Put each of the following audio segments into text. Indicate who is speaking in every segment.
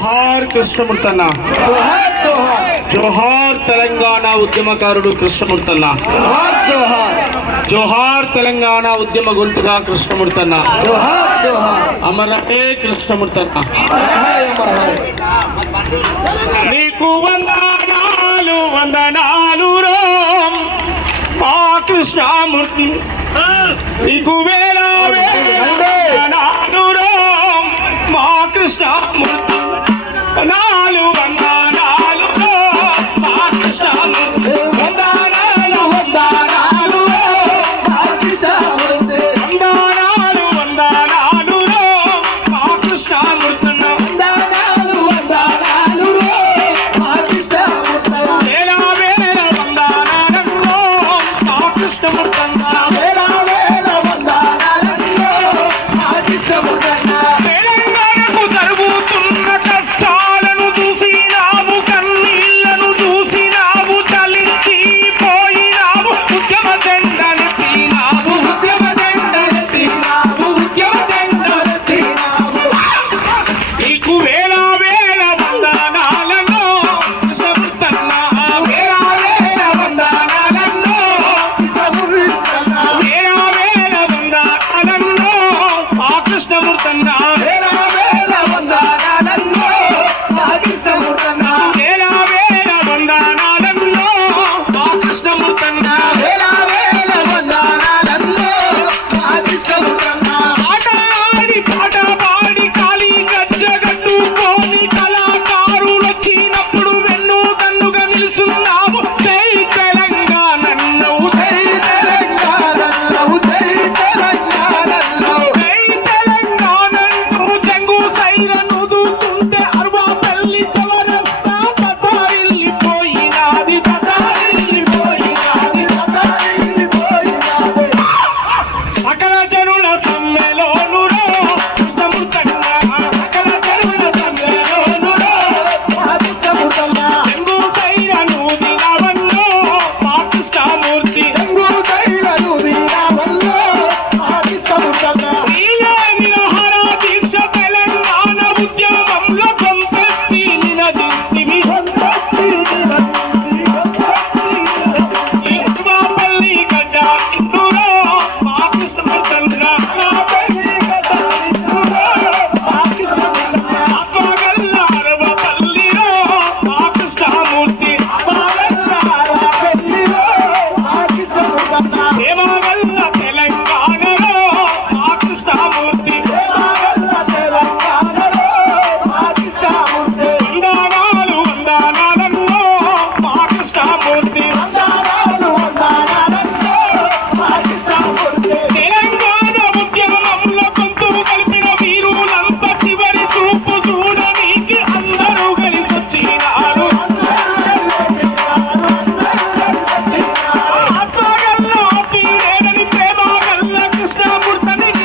Speaker 1: జోహార్ కృష్ణమూర్తన్న.
Speaker 2: జోహార్ జోహార్.
Speaker 1: జోహార్ తెలంగాణ ఉద్యమకారుడు కృష్ణమూర్తన్న.
Speaker 2: జోహార్ జోహార్.
Speaker 1: జోహార్ తెలంగాణ ఉద్యమ గొంతుగా కృష్ణమూర్తన్న.
Speaker 2: జోహార్ జోహార్.
Speaker 1: అమరటే కృష్ణమూర్తన్న. నీకు వందనాలు వందనాలు రోం మా కృష్ణమూర్తి. నీకు వేల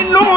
Speaker 1: No.